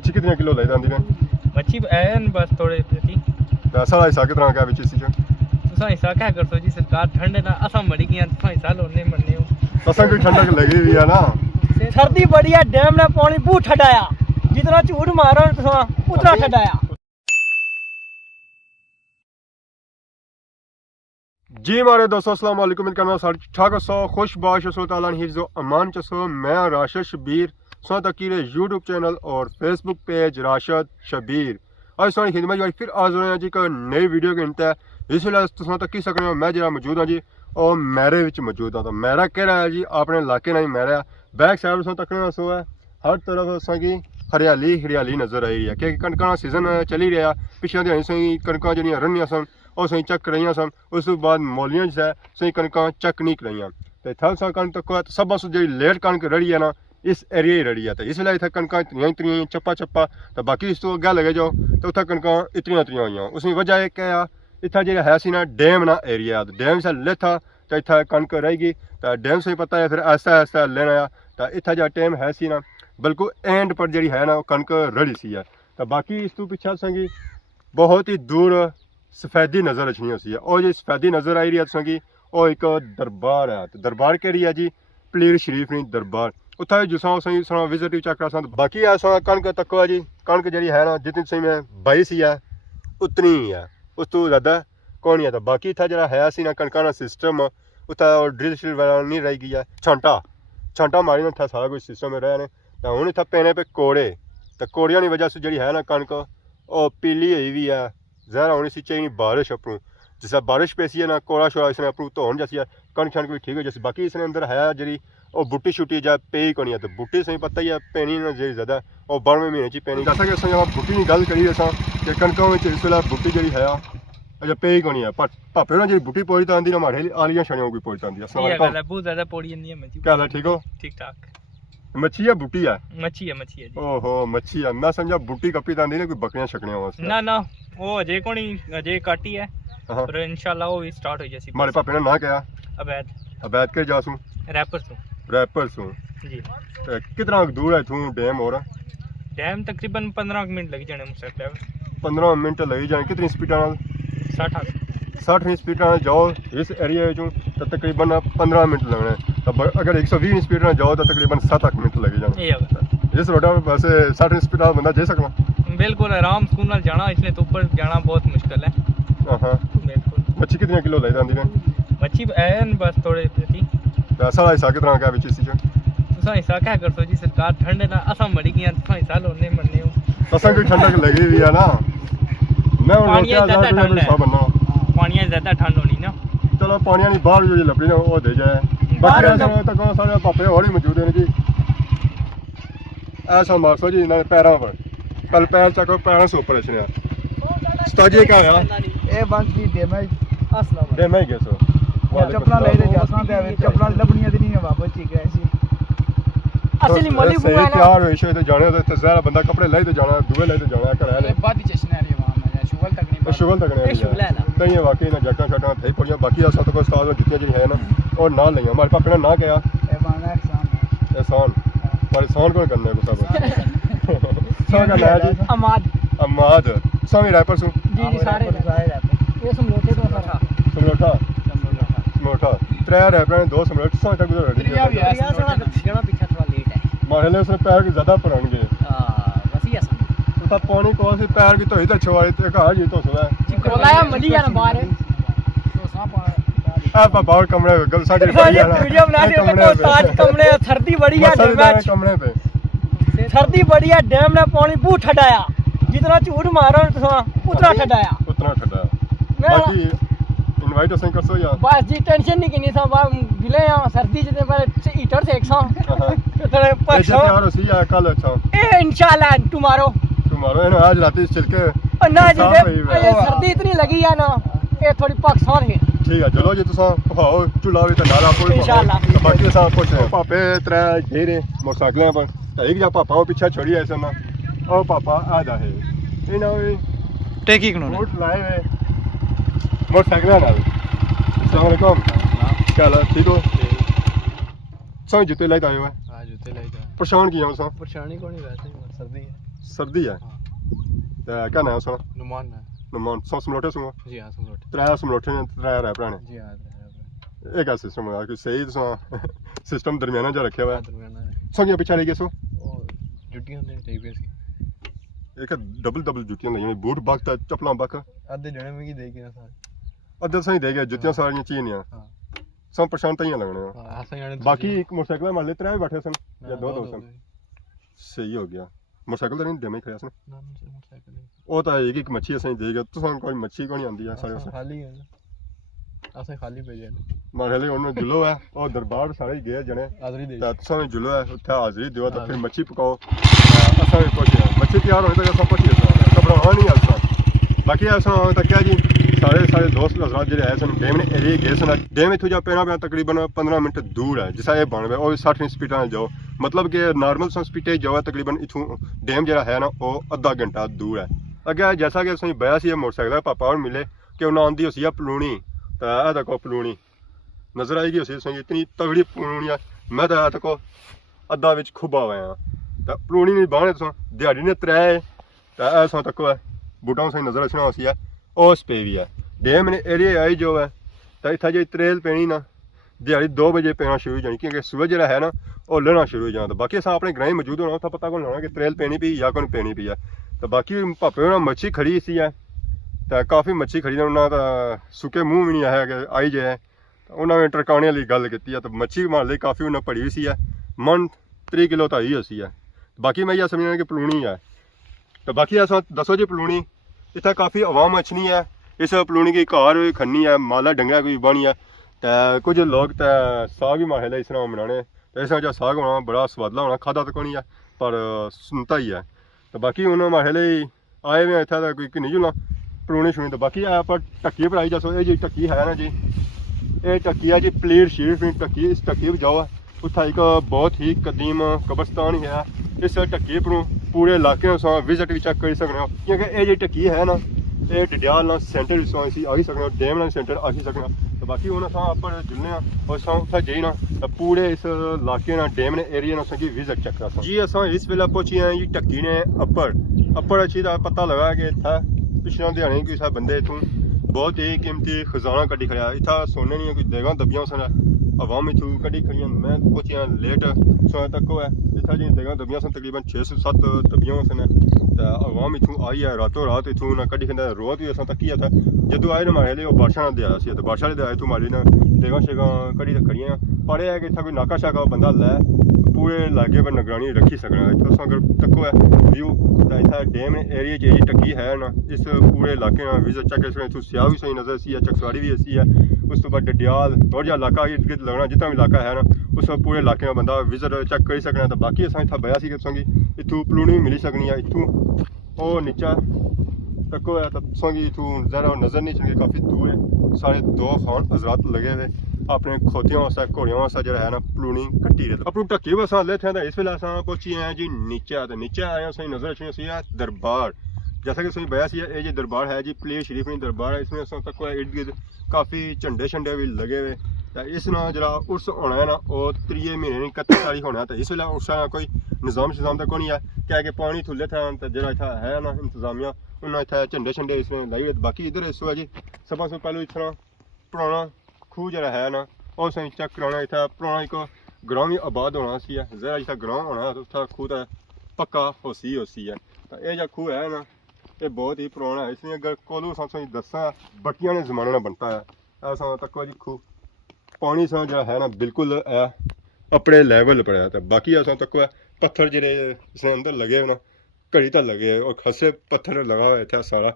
मच्छी कितने किलो ले जाती है? मच्छी एन बस थोड़े थी पैसा हिस्सा कितना क्या बिच इसी तुसा हिस्सा क्या कर सो जी सरकार ठंडे ना असा मड़ी गया तुसा हिस्सा लोने मन्ने हो असा कोई ठंडक लगी हुई है ना सर्दी बड़ी है डैम ने पानी बहुत ठंडाया जितना झूठ मारो तुसा उतना ठंडाया जी हमारे दोस्तों अस्सलाम वालेकुम इनका सारे ठाक सो खुश बाश ताला हिफ्ज़ो अमान चसो मैं राशिद शबीर सो तकीर यूट्यूब चैनल और फेसबुक पेज राशिद शबीर आज सारी खिदमत जी फिर आज होने जी एक नई वीडियो के इंत है इस वे तुम तक सकने हो मैं जरा मौजूद हाँ जी और मैरे विच मौजूद हाँ तो मैरा कह है जी अपने इलाके ना ही मैरा बैक साइड सो तकने सो है हर तरफ असेंगी हरियाली हरियाली नज़र आई है क्योंकि कणक का सीजन चली रहा पिछले दिन सही कणक जी रनिया सन और सही चक रही सन उस बाद मोलियां जो है सही कणक चक नहीं रही तो इतना सा कणक तक सब जी लेट कणक रड़ी है ना इस एरिया ही रड़ी है तो इसलिए इतना कणक इतनी चप्पा चप्पा तो बाकी इस तो अगे लगे जाओ तो उतना कणक इतनी हुई उसकी वजह एक है इतना जो है सी ना डैम ना एरिया डैम से लेथा तो इतना कणक रहेगी तो डैम से पता है फिर ऐसा ऐसा लेना है तो इतना जो टाइम है सी ना बिल्कुल एंड पर जी है ना कणक रड़ी सी है तो बाकी इस तो पिछा संगी बहुत ही दूर सफेदी नज़र अच्छी होती है और जी सफेदी नज़र आई रही है तुसेंगी और एक दरबार है तो दरबार कह रही है जी पलीर शरीफ नहीं दरबार उत्थे जिसा सही सुना विजिट भी चेक करा सकते बाकी ऐसा कणक तक है जी कणक जी है ना जितनी सही में बाई सी है उतनी ही है उस तो ज़्यादा कौन नहीं है तो बाकी इतना जरा है सी ना कणक का सिस्टम उत्थे ड्रिल शिल वगैरह नहीं रह गई है छांटा मारी ना सारा कुछ सिस्टम रहा है तो हूँ इतना पेने पे कोड़े तो कोड़िया की वजह से जी है ना कणक और पीली हुई भी है जहर होनी सी चाहिए बारिश अपनू जिस बारिश पैसी है ना कोड़ा शोड़ा इसने अपनू धोन जैसी है कणक शणक भी ठीक है जैसे बाकी इसने अंदर है जी और बुट्टी शुट्टी जा पे ही कोनी है तो बुट्टी सही पता ही है पैनी ना जी ज़्यादा और 12वें महीने ची पैनी जैसा कि असं जब बुट्टी की गल करिए अस कि कणकों में इस वे बुट्टी जी है अच्छा पे ही कोनी है पर भापे ना जी बुट्टी पोड़ी तो आती ना माड़े आलियां छड़ियों कोई पोड़ी तो आती है बहुत ज़्यादा पोड़ी है क्या हाल है ठीक हो ठीक ठाक मच्छी है बुट्टी है मच्छी है जी ओहो मच्छी है मैं समझा बुट्टी कपी तो आती ना कोई बकरियां शकड़ियां वास्ते ना वो अजय कोनी अजय काटी है पर इंशाल्लाह वो भी स्टार्ट हो जासी हमारे पापे ने ना क्या अबैद के जासू रैपर सू जी कितना दूर है तू डैम और डैम तकरीबन 15 मिनट लग जाने मुझे 15 मिनट लगी जाने कितनी स्पीड 60 स्पीड जाओ इस एरिया चूँ तो तकरीबन 15 मिनट लगने तो अगर 120 स्पीड जाओ तो तकरीबन 7 मिनट लगी जाने इस रोड पर वैसे 60 स्पीड बंदा जा सकना बिल्कुल आराम सुकून जाना इसलिए तो ऊपर जाना बहुत मुश्किल है हाँ बिल्कुल मच्छी कितने किलो ले जाती है मच्छी एन बस थोड़े थी पैसा हिस्सा कितना क्या बिच इसी तुसा हिस्सा क्या कर सो जी सरकार ठंडे ना असा मड़ी गया तुसा हिस्सा लोने मन्ने हो असा कोई ठंडक लगी हुई है ना मैं पानी ज़्यादा ठंड होनी ना चलो पानी नहीं बाहर जो लपड़ी ना वो दे जाए बाकी तक सारे पापे और ही मौजूद हैं जी ऐसा मारसो जी इन्होंने पैरों पर कल पैर चको पैरों से ऊपर इसने स्टाजी क्या है ए बंद दी डैमेज अस्सलाम डैमेज कैसो चप्पला ले दे जासा ते चप्पला लबनियां दी नहीं वापस ठीक है ऐसी असली मोली बुआ ना तैयार होए शे तो जाने तो जरा बंदा कपड़े ले तो जाना दुए ले तो जाना घर है बादी चश्ने आ रही है वहां में शुगल तक नहीं शुगल तक नहीं तो ये वाकई ना जटा शटा थे पड़ियां बाकी ऐसा तो कोई उस्ताद जितने जी है ना और ना लिया हमारे पापे ने ना क्या ए बाना एहसान पर एहसान कौन करने को सब सा का नाम जी अमाद स्वामी रैपर सु जी सारे रैपर ये समलोठा त्रै रैपर दो समलोठ सा तक गुजर रही है गणा पीछे थोड़ा लेट है मारे उसने पैर के ज्यादा पड़ाएंगे वसी है तो पानी को से पैर की तो इधर छवाई ते कहा जी तो सुना कोलाया मलिया ना बाहर तो सांप आ बाबा कमरे में गल साडी वीडियो बना रहे हो ताज कमरे सर्दी बड़ी है कमरे पे सर्दी बड़ी है डैम ने पानी बहुत ठंडाया जितना झूठ मारो उतना ठंडाया बाकी इनवाइट असें कर सो या बस जी टेंशन नहीं किनी सा बा गिले या सर्दी जितने पर हीटर से 100 थोड़े पर यार सी या कल अच्छा ए इंशाल्लाह टुमारो है आज रात छिलके ना जी ये सर्दी इतनी लगी है ना ये थोड़ी पाकिस्तान है ठीक है चलो जी तुसा खाओ चूल्हा भी तो नाला कोई इंशाल्लाह बाकी सब कुछ पापे त्रै घेरे मोटरसाइकिल पर तो एक जा पापा पीछे छोड़ी ऐसे ना और पापा आधा है ये ना टेकी कनो मोट लाए हुए मोटरसाइकिल नाल अस्सलाम वालेकुम क्या हाल ठीक हो सब जूते लाए आए हुए हां जूते लाए परेशान किया सब परेशानी कोनी वैसे सर्दी है सर्दी है ते क्या नाम सुना नुमान है नमान सौ समलोटे सुनो जी हाँ समलोट त्रै समलोटे ने त्रै रह भराने जी हाँ एक ऐसा सिस्टम है कि सही तो सिस्टम दरमियाना जा रखा हुआ है दरमियाना संगिया पीछे रह गए सो और जुटियां ने टाइप ऐसी एक डबल डबल जुतियां यानी बूट बाक ता चप्पलां बाक आधे जने में की देगी ना सारे अद्दे सही दे गए जुतियां सारियां चीनियां हाँ सब परेशान तइयां लगने हाँ ऐसा यानी बाकी एक मोटरसाइकिल मान ले त्रै बैठे सन या दो सन सही हो गया मोटरसाइकिल तो नहीं दे में खड़े सन ना मोटरसाइकिल ਉਹ ਤਾਂ ਇੱਕ ਮੱਛੀ ਅਸੀਂ ਦੇ ਗਏ ਤੁਸੀਂ ਕੋਈ ਮੱਛੀ ਕੋਈ ਨਹੀਂ ਆਂਦੀ ਆ ਸਾਰੇ ਉਸੇ खाली है ऐसे खाली पे जाने ਮਾਰੇ ਲਈ ਉਹਨੂੰ ਜੁਲੋ ਹੈ ਉਹ ਦਰਬਾਰ ਸਾਰੇ ਹੀ ਗਏ ਜਣੇ हाजरी दे ਤਾਂ ਤੁਸੀਂ ਜੁਲੋ ਹੈ ਉੱਥੇ ਹਾਜ਼ਰੀ ਦਿਓ ਤਾਂ ਫਿਰ ਮੱਛੀ ਪਕਾਓ ਅਸਾਂ ਵੀ ਪੁੱਛਿਆ ਮੱਛੀ ਤਿਆਰ ਹੋਣੀ ਤਾਂ ਅਸਾਂ ਪੁੱਛੀਏ ਘਬਰਾਉਣਾ ਨਹੀਂ ਅਸਾਂ ਬਾਕੀ ਅਸਾਂ ਤਾਂ ਕਿਹਾ ਜੀ ਸਾਰੇ ਦੋਸਤ ਹਜ਼ਰਤ ਜਿਹੜੇ ਆਏ ਸਨ ਡੈਮ ਨੇ ਏਰੀਏ ਗਏ ਸਨ ਡੈਮ ਇੱਥੋਂ ਜਾ ਪੈਣਾ ਤਕਰੀਬਨ 15 ਮਿੰਟ ਦੂਰ ਹੈ ਜਿਸਾ ਇਹ ਬਣ ਗਿਆ ਉਹ 60 ਸਪੀਡ ਨਾਲ ਜਾਓ मतलब कि नॉर्मल स्पीड ते जाओ तकरीबन इथों डैम जरा है ना वो अद्धा घंटा दूर है अगे जैसा कि असं बया सी मोटरसाइकिल पापा और मिले कि उन्हें आँधी उसी पलूनी तो यह देखो पलूनी नजर आएगी उसी इतनी तगड़ी पलूनी है मैं तो तको अद्धा बिच खुबा हुआ हाँ तो पलूनी नहीं बाहने तुम दिहाड़ी ने त्रै तो ऐसा तको है बूटा सही नजर रखना उसी है उस पे भी है डैम ने एरिया आई जो है तो इतना जो त्रेल पैनी ना दिहाड़ी 2 बजे पैना शुरू हो जानी क्योंकि सूरज जरा है ना वो लेना शुरू हो जाता बाकी असा अपने ग्रां मौजूद होना उत्थै पता कौन होना कि त्रेल पैनी पी या कोई पैनी पी है तो बाकी भापे उन्हें मच्छी खड़ी सी है तो काफ़ी मच्छी खड़ी उन्हें तो सुके मुँह भी नहीं आया कि आई जाए तो उन्होंने टरकाने वाली गल की है तो मच्छी मार ली काफ़ी उन्हें पड़ी सी है मन 3 किलो तो आई उसी है बाकी मैं यह समझना कि पलूनी है तो बाकी अस दसो जी पलूनी इतना काफ़ी अवाम अच्छनी है इस पलूनी की घर खन्नी है माला डंगरा कोई बानी है तो कुछ लोग तो साग भी मारे ले इस तरह बनाने तो इस तरह साग होना बड़ा स्वादला होना खादा तो नहीं है पर सुनता ही है तो बाकी उन्होंने मारे ले आए हुए इतना कोई नहीं जुना पलूनी शुनी तो बाकी पर ढक्की पर आई जासो ये जी ढक्की है ना जी ये ढक्की है जी प्लेट शरीफ ढक्की इस ढक्की पर जाओ उत्था एक बहुत ही कदीम कब्रस्तान है इस ढक्की पर पूरे इलाके विजिट भी चेक कर सकते हो क्योंकि ये जी ढक्की है ना ये डडियाल सेंटर आई सकते हो डैम सेंटर आ सकते हो तो बाकी उन्हें थां पर जुलने और उत्थे जाई ना तो पूरे इस इलाके ना डैम ने एरिया ना सकी विजिट चेक कर जी अस इस वेले पहुंची हैं जी ढक्की ने अपर अच्छी का पता लगा कि इतना पिछले दिहाड़े किसी बंदे इतों बहुत ही कीमती खजाना कड्ढी खड़ा इतना सोने नहीं कोई देगा दबियां सन अवाम इतों कड्ढी खड़ियां मैं पहुंची लेट सो तक है इतना जी देगा दबियां सन तकरीबन 6-7 दबियां सन तो अवाम इतों आई है रातों रात इतों ना कड्ढी खंदा रोज भी असां तकी था जदों आए ना मारे ले बादशाह ने दिया सी तो बादशाह ने आए तो मारी ना देगा शेगा कड्ढी तो खड़ियां पर यह है कि इतना कोई नाका शाका बंदा लै पूरे इलाके पर निगरानी रखी सकना इतों अगर तको है व्यू तो इतना डैम एरिया जी टक्की है ना इस पूरे इलाके ना विजिट चेक कर सकते इतों स्याह भी सही नजर सी है चकसवारी भी ऐसी है उस तो बाद डडियाल और जो इलाका इर्द गिर्द लगना जितना भी इलाका है ना उस पूरे इलाके में बंदा विजिट चेक कर सकना तो बाकी अस इतना बया सी कि इतों पलूनी भी मिली सकनी है इतों और नीचा तको है तो तुसांगी इतों ज़रा नज़र नहीं चंगी काफ़ी दूर है सारे 2 खान हजरात लगे हुए अपने खोतियों वास्ते घोड़ियों वास्ते जो है ना पलूनी कट्टी रहे अपनी ढक्की बस ले थे इस वेले अस पहुंची हैं जी नीचे तो नीचे आए हैं सही नजर अच्छी सी है दरबार जैसा कि सही बया सी है ये दरबार है जी प्ले शरीफ नहीं दरबार है इसमें अस तक इर्द गिर्द काफ़ी झंडे शंडे भी लगे हुए तो इस ना जरा उर्स होना है ना वो 3 महीने 31 तारीख होना है तो इस वेले उस कोई निज़ाम शिजाम तक नहीं है क्या कि पानी थुले थे तो जरा इतना है ना इंतजामिया उन्हें इतना झंडे शंडे इसमें लाई बाकी इधर इस है जी सब से पहले इतना पुराना खूह जरा है ना और सही चेक कराना इतना पुराना एक ग्रां भी आबाद होना सी है जरा जितना ग्रां होना तो उसका खूह तो पक्का होसी है तो यह जो खूह है ना ये बहुत ही पुराना है इसलिए अगर कोलू सही दसा बटिया ने जमाने में बनता है ऐसा तक जी खूह पानी सा जो है ना बिल्कुल अपने लेवल पर है तो बाकी ऐसा तक पत्थर जरे इसने अंदर लगे ना घड़ी तक लगे और खसे पत्थर लगा हुआ इतना सारा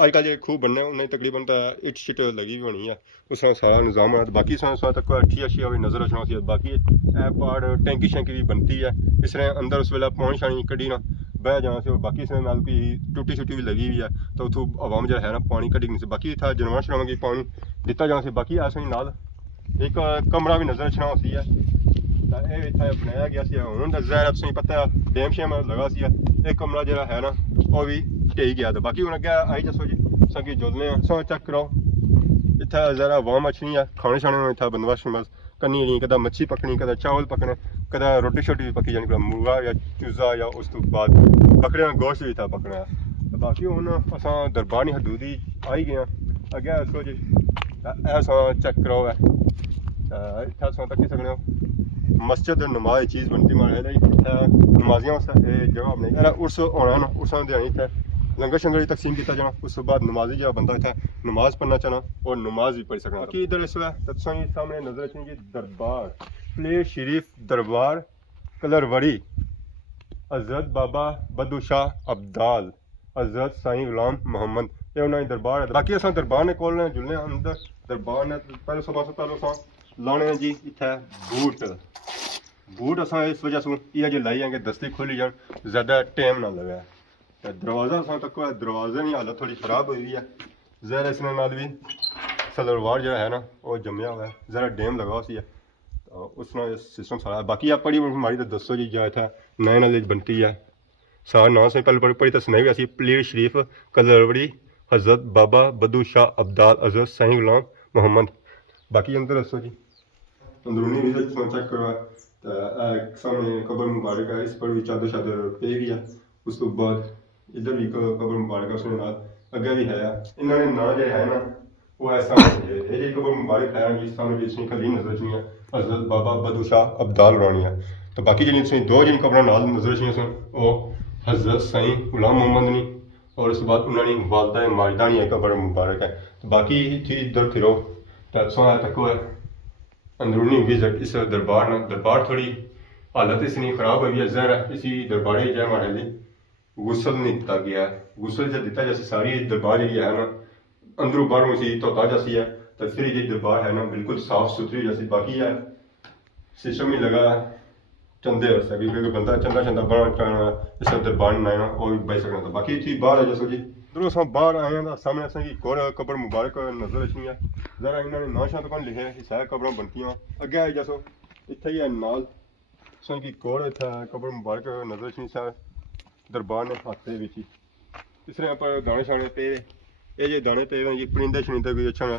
अजकल जो खूह बनने उन्हें तकरीबन तो इट शिट लगी भी होनी है उस सारा निज़ाम है बाकी तक अच्छी नज़र रखना सी बाकी पहाड़ टैंकी शैंकी भी बनती है इस तरह अंदर उस वेले पानी शानी कड्ढी ना बह जाना से और बाकी इसमें नाल कोई टूटी छुट्टी भी लगी हुई है तो उतों आवाम जो है ना पानी कड्ढी नहीं से बाकी इतना जानवर शरावां की पानी दिता जाना से बाकी ऐसा नाल एक कमरा भी नज़र रखना सी है ये इतना बनाया गया सी हूँ तो ज़ाहिर तुसें पता डैम शैम लगा सी एक कमरा जो है ना वो भी ढेई गया तो बाकी हूँ अगे आई दसो जी सगी जुलने सो चेक कराओ इतना ज़रा वाम अच्छी है खाने शाने इतना बंदोबस्त करनी नहीं कदा मच्छी पकनी कदा चावल पकने कदा रोटी शोटी भी पकी जानी भला मुर्गा या चूजा या उस तो बाद बकरे का गोश्त भी था पकने का। तो बाकी हुन असां दरबार नहीं हदूदी आई गए अगे असो जी ऐसा चेक करो है इतना असां तक सकने हो मस्जिद नमाज चीज़ बनती मारे नमाजियां जगह बनाई उर्स होना ना उर्स ध्यान इतना लंगर शंगर तकसीम किया जाना उस बाद नमाजी जो बंदा इतना नमाज पढ़ना चाहना और नमाज भी पढ़ सकना कि इधर इस वक्त सामने नजर रखेंगे दरबार प्लेट शरीफ दरबार कलरवड़ी अजद बाबा बदू शाह अब्दाल अजद साईं गुलाम मोहम्मद ये उन्होंने दरबार है। बाकी अस दरबार ने खोलने जुलने अंदर दरबार ने पहले सब से पहले अस लाने जी इतना बूट बूट अस इस वजह से यह जो लाई आएंगे दस्ती खुली जान ज़्यादा टाइम ना लगे। दरवाज़ा अस तक दरवाजे की हालत थोड़ी ख़राब हुई है ज़रा इसने नाल भी सलवार जो है ना वो जमया हुआ है ज़रा डैम लगा उसी है तो उसने सिस्टम सारा बाकी आप पढ़ी हमारी तो दसो जी जो था नए नॉलेज बनती है सारा नाम से पहले पढ़ी तो सुनाई भी ऐसी प्लेट शरीफ कलरवड़ी हज़रत बाबा बदू शाह अब्दाल अजद साईं गुलाम मोहम्मद। बाकी अंदर दसो जी अंदरूनी विजिट चेक करो सामने कबर मुबारक है इस पर भी चादर शादर पे भी है उस तो बाद इधर भी कबर मुबारक है उसने नाल अगे भी है इन्होंने ना जो है ना वो ऐसा ये कबर मुबारक है जिस सामने जिसने कली नजर नहीं है हज़रत बाबा बदू शाह अब्दाल रानी है। तो बाकी जी दो जिन कबर नाल नजर नहीं वो हज़रत साईं गुलाम मोहम्मद नहीं और उस बाद उन्होंने वालदा माजदा नहीं है कबर मुबारक है। तो बाकी चीज़ इधर फिरो तक है अंदरूनी विजिट इस दरबार थोड़ी हालत इसकी ख़राब हुई है ज़रा इसी दरबारी जो हमारे लिए गुसल नहीं दिता गया है गुसल से दिता जैसे सारी दरबार जी है ना अंदरों बाहरों सी धोता जैसी है तो फिर ये दरबार है ना बिल्कुल साफ सुथरी जैसी बाकी है सिस्टम ही लगा चंदे वास्ते क्योंकि बंदा चंदा चंदा बना इस दरबार में आना वो भी बच सकना था। बाकी चीज़ बाहर है जैसो जी इधरों अस बाहर आए हैं सामने असें एक और कबर मुबारक नजर रखनी है ज़रा इन्होंने ना शां तो लिखे हिस्सा कबर बनती अगे आए जैसो इतना ही है नाल की कोर इतना कबर मुबारक नजर रखनी सा दरबार ने हाथ ही तीसरे पर दाने शाने पे ये जो दाने पे जी परिंदे शरिंदे कोई अच्छा ना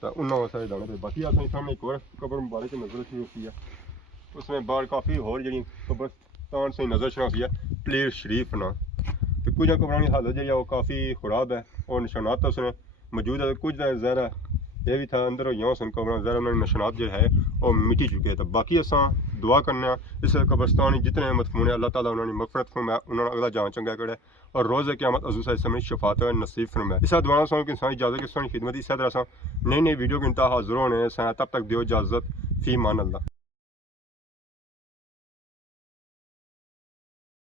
तो उन्होंने सारे दाने पे। बाकी असें सामने एक और कबर मुबारक नजर रखनी होती है उसमें बाहर काफ़ी होर जी कब्रस्तान से नजर शनासी है प्लेट शरीफ ना तो कुछ कबरान की हालत जी वो काफ़ी ख़राब है और निशानात उसने मौजूद है कुछ ज़रा ये भी था अंदर यहाँ सन कबर ज़रा उन्होंने निशानात जो है वो मिटी चुके हैं। तो बाकी अस दुआ करने इस कब्रस्तान जितने मदफून है अल्लाह ताला उन्होंने मगफरत फरमाया उन्होंने अगला जान चंगा करे और रोज़ क़यामत अज़ू सा समय शफात नसीब फरमाया। इस दुआ सौ कि इंसान इजाज़त की सोनी खिदमत इस तरह नई नई वीडियो के इंतहा हाजिर होने तब तक दियो इजाज़त फी मान अल्लाह।